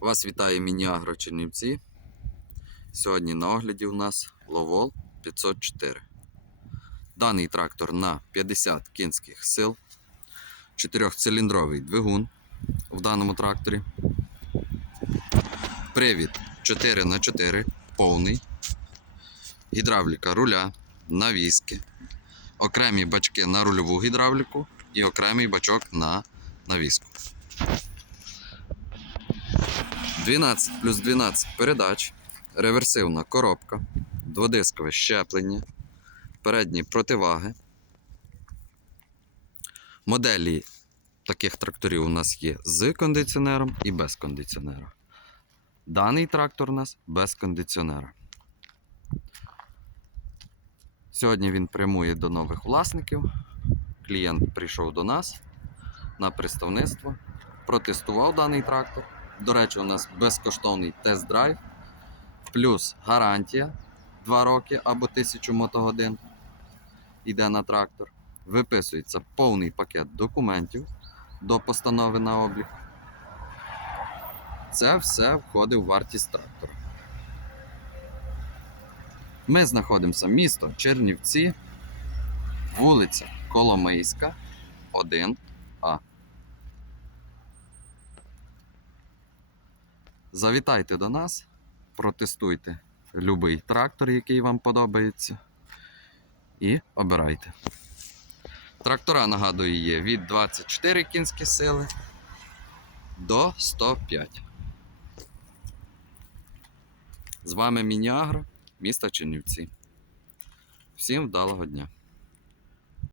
Вас вітає Міні-Агро Чернівці. Сьогодні на огляді у нас Ловол 504. Даний трактор на 50 кінських сил, 4-циліндровий двигун в даному тракторі. Привід 4х4 повний. Гідравліка руля, навіски, окремі бачки на рульову гідравліку і окремий бачок на навіску. 12 плюс 12 передач, реверсивна коробка, дводискове щеплення, передні противаги. Моделі таких тракторів у нас є з кондиціонером і без кондиціонера. Даний трактор у нас без кондиціонера. Сьогодні він прямує до нових власників. Клієнт прийшов до нас на представництво, протестував даний трактор. До речі, у нас безкоштовний тест-драйв, плюс гарантія 2 роки або 1000 мотогодин. Йде на трактор. Виписується повний пакет документів до постанови на облік. Це все входить в вартість трактора. Ми знаходимося місто Чернівці, вулиця Коломийська, 1А. Завітайте до нас, протестуйте будь-який трактор, який вам подобається, і обирайте. Трактора, нагадую, є від 24 кінські сили до 105. З вами Мініагро, місто Чернівці. Всім вдалого дня!